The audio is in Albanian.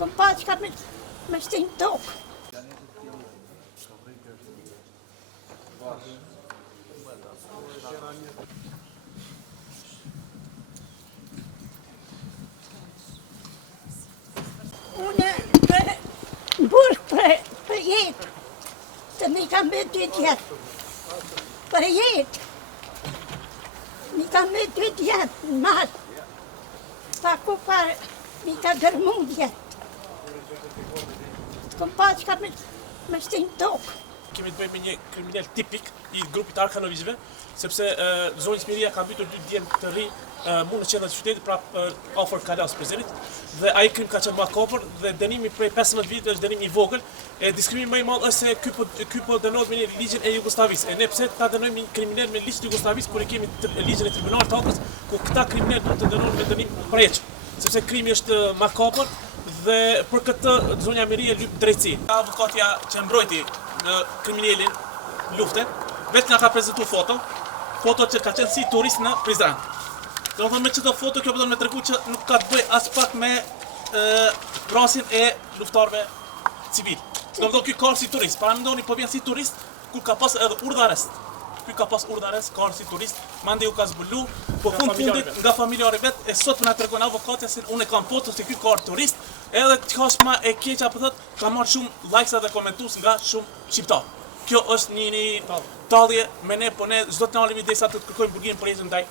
Kom pa qka me shtinë tokë. Unë në burë për jetë, të mi kam me 2 djetë, për jetë, mi kam me 2 djetë në malë, pa ku parë, mi ka dërmu djetë. Kom pa qka me shtinë tokë. Kemi të bëjmë me një kriminal tipik i grupit Arkanovicëve, sepse zoni Smiria ka mbytur 2 djemë të ri mund në qendër të qytetit, prap afër Kalas Prezerit, dhe ai krim ka qenë makopër dhe dënimi prej 15 vite është dënim i vogël. E diskrimimi më i madh është se ky po dënohet me ligjin e Jugosllavisë. E ne pse ta dënojmë një kriminal me ligjin e Jugosllavisë kur e kemi ligjin e Tribunalit të Hapës, ku këta kriminalë duhet të dënohen me dënim përheq, sepse krimi është makopër dhe për këtë zonja Miria lyp drejtësi. Avokatja që mbrojti kriminalin lufte, vetë nga ka prezentuar foto që ka qenë si turist në Prizren. Do të thonë me çdo foto kjo do të më tregu që nuk ka të bëjë as pak me vrasin e luftarëve civil. Do të thonë ky ka si turist, para mendoni po vjen si turist kur ka pas edhe urdhë arrest. Ky ka pas urdhë arrest, ka si turist, mande u ka zbulu, po fundit nga familjarë vet e sot më na tregon avokatja se unë kam foto se ky ka turist, edhe çka e keq apo thot, ka marrë shumë likes dhe komentues nga shumë shqiptar. Kjo është një tallje me ne, po ne çdo të ndalemi derisa të kërkojmë burgim për jetën ndaj